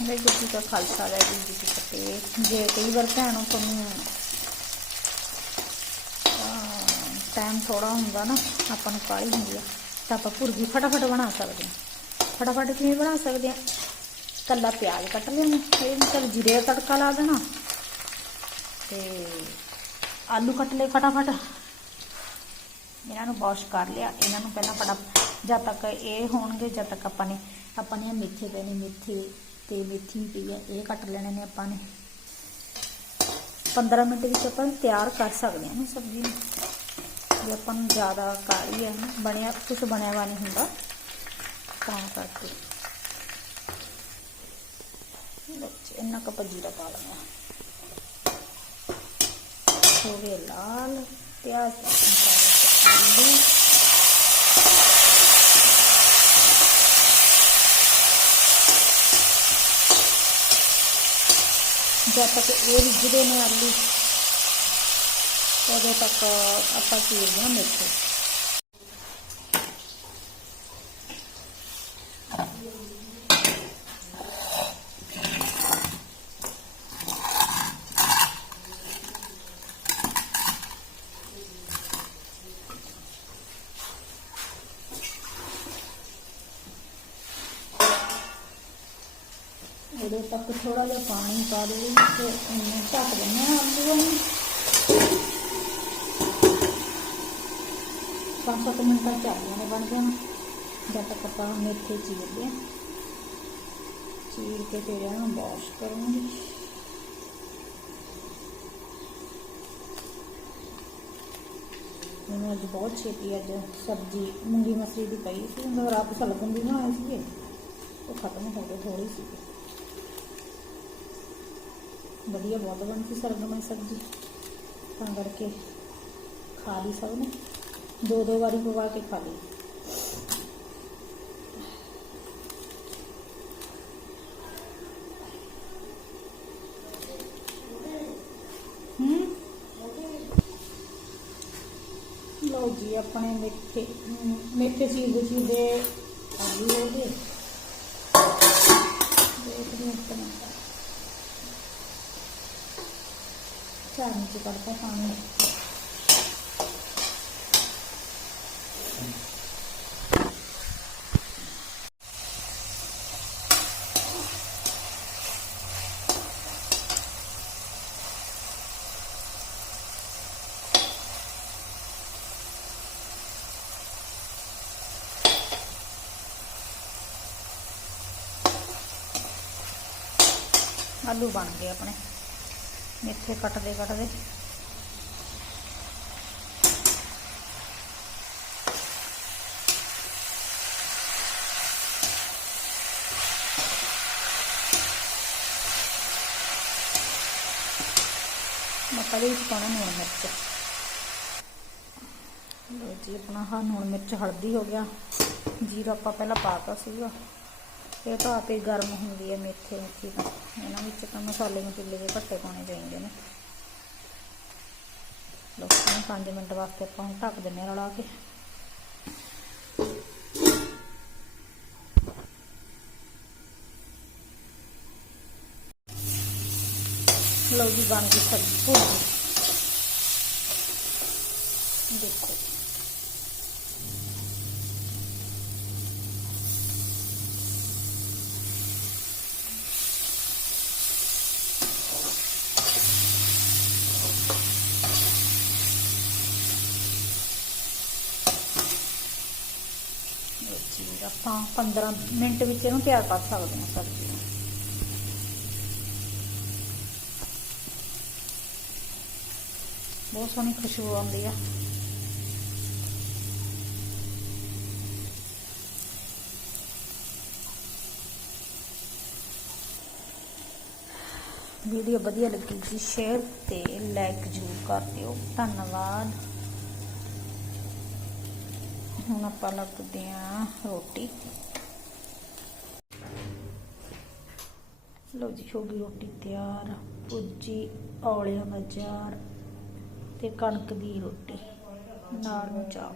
ਵਾਹਿਗੁਰੂ ਜੀ ਕਾ ਖਾਲਸਾ ਵਾਹਿਗੁਰੂ ਜੀ ਕੀ ਫਤਿਹ ਜੇ ਕਈ ਵਾਰ ਭੈਣੋ ਤੁਹਾਨੂੰ ਟਾਈਮ ਥੋੜਾ ਹੁੰਦਾ ਨਾ, ਆਪਾਂ ਨੂੰ ਕਾਹਲੀ ਹੁੰਦੀ ਆ, ਤਾਂ ਆਪਾਂ ਭੁਰਜੀ ਫਟਾਫਟ ਬਣਾ ਸਕਦੇ ਹਾਂ। ਫਟਾਫਟ ਕਿਵੇਂ ਬਣਾ ਸਕਦੇ ਹਾਂ? ਕੱਲਾ ਪਿਆਜ਼ ਕੱਟ ਲੈਣਾ ਇਹ ਚਲ ਜੀਰੇ ਦਾ ਤੜਕਾ ਲਾ ਦੇਣਾ। ਤੇ ਆਲੂ ਕੱਟ ਲਏ ਫਟਾਫਟ। ਇਹਨਾਂ ਨੂੰ ਵਾਸ਼ ਕਰ ਲਿਆ। ਇਹਨਾਂ ਨੂੰ ਪਹਿਲਾਂ ਫਟਾ ਜਦ ਤੱਕ ਇਹ ਹੋਣਗੇ, ਜਦ ਤੱਕ ਆਪਾਂ ਨੇ ਆਪਾਂ ਨੇ ਮੇਥੇ ਪੈਣੇ, ਮੇਥੇ ਤੇ ਮੇਥੀ ਪਈ ਹੈ ਇਹ ਕੱਟ ਲੈਣੇ ਨੇ ਆਪਾਂ ਨੇ। 15 ਮਿੰਟ ਵਿੱਚ ਆਪਾਂ ਤਿਆਰ ਕਰ ਸਕਦੇ ਹਾਂ ਸਬਜ਼ੀ ਨੂੰ। ਜੇ ਆਪਾਂ ਨੂੰ ਜ਼ਿਆਦਾ ਕਾਲੀ ਹੈ ਬਣਿਆ ਕੁਝ ਬਣਿਆ ਵਾ ਨਹੀਂ ਹੁੰਦਾ, ਤਾਂ ਕਰਕੇ। ਇੰਨਾ ਕੁ ਜੀਰਾ ਪਾ ਲੈਣਾ ਹੋ। ਗਏ ਲਾਲ, ਪਿਆਜ਼ ਆਲੂ। ਜਦ ਤੱਕ ਇਹ ਰਿੱਝਦੇ ਨੇ ਆਲੂ ਉਦੋਂ ਤੱਕ ਆਪਾਂ ਚੀਰਦੇ ਹਾਂ ਮੇਥੇ ਉਦੋਂ ਤੱਕ ਥੋੜਾ ਜਿਹਾ ਪਾਣੀ ਪਾ ਦੇ ਤੇ ਇਹਨੂੰ ਢੱਕ ਦਿੰਦੇ ਹਾਂ ਆਲੂਆਂ ਨੂੰ ਪੰਜ ਸੱਤ ਮਿੰਟਾਂ ਚ ਆਲੂਆਂ ਨੇ ਬਣ ਜਾਣਾ ਜਦ ਤੱਕ ਆਪਾਂ ਮੇਥੇ ਚੀਰਦੇ ਹਾਂ ਚੀਰ ਕੇ ਫਿਰ ਇਹਨੂੰ ਵਾਸ਼ ਕਰਾਂਗੇ ਮੈਨੂੰ ਅੱਜ ਬਹੁਤ ਛੇਤੀ ਅੱਜ ਸਬਜ਼ੀ ਮੂੰਗੀ ਮਸਰੀ ਦੀ ਪਈ ਸੀ ਮਗਰ ਆਪ ਸਲਗਮ ਦੀ ਬਣਾਈ ਸੀ ਉਹ ਖਤਮ ਹੋ ਗਈ ਥੋੜੀ ਸੀ ਵਧੀਆ ਬਹੁਤ ਬਣੀ ਸੀ ਸਰਗਮ ਦੀ ਸਬਜ਼ੀ ਤਾਂ ਕਰਕੇ ਖਾ ਲਈ ਸਭ ਨੇ ਦੋ ਦੋ ਵਾਰੀ ਪਵਾ ਕੇ ਖਾ ਲਈ ਹੂੰ ਲਓ ਜੀ ਆਪਣੇ ਮੇਥੇ ਹਮ, ਮੇਥੇ ਚੀਜ਼ ਚੀਜ਼ੇ ਆਲੂ ਹੋ ਗਏ ਦੇਖਦੇ ਹਾਂ ਕਿੰਨਾ చాలా చిపడతాను Aduh, bang, dia apa nih? ਮੇਥੇ ਕੱਟਦੇ ਕੱਟਦੇ। ਮੱਕਾ ਦੇ ਵਿੱਚ ਪਾਉਣਾ ਲੂਣ ਮਿਰਚ। ਲੋ ਜੀ, ਆਪਣਾ ਹਾਂ ਲੂਣ ਮਿਰਚ ਹਲਦੀ ਹੋ ਗਿਆ। ਜੀਰਾ ਆਪਾਂ ਪਹਿਲਾਂ ਪਾਤਾ ਸੀਗਾ। ਇਹ ਤਾਂ ਆਪੇ ਗਰਮ ਹੁੰਦੀ ਹੈ ਮੇਥੇ ਮੇਥੀ ਤਾਂ ਇਹਨਾਂ ਵਿੱਚ ਤਾਂ ਮਸਾਲੇ ਮਸੂਲੇ ਦੇ ਘੱਟੇ ਪਾਉਣੇ ਚਾਹੀਦੇ ਨੇ ਲੋ ਇਹਨੂੰ 5 ਮਿੰਟ ਵਾਸਤੇ ਆਪਾਂ ਹੁਣ ਢੱਕ ਦਿੰਨੇ ਰਲਾ ਕੇ ਲਓ ਜੀ ਬਣ ਗਈ ਸਬਜ਼ੀ ਭੁੱਜੀ ਦੇਖੋ ਲਓ ਆਪਾਂ 15 ਮਿੰਟ ਵਿੱਚ ਇਹਨੂੰ ਤਿਆਰ ਕਰ ਸਕਦੇ ਹਾਂ ਸਬਜ਼ੀ ਬਹੁਤ ਸੋਹਣੀ ਖੁਸ਼ਬੂ ਆਉਂਦੀ ਆ। ਵੀਡੀਓ ਵਧੀਆ ਲੱਗੀ ਜੀ, ਸ਼ੇਅਰ ਤੇ ਲਾਈਕ ਜ਼ਰੂਰ ਕਰ ਦਿਓ। ਧੰਨਵਾਦ। ਹੁਣ ਆਪਾਂ ਲੱਗਦੇ ਆ ਰੋਟੀ। ਲਓ ਜੀ, ਹੋ ਗਈ ਰੋਟੀ ਤਿਆਰ ਪੁੱਜੀ ਔਲਿਆਂ ਦਾ ਚਾਰ ਤੇ ਕਣਕ ਦੀ ਰੋਟੀ, ਨਾਲ ਨੂੰ ਚਾਹ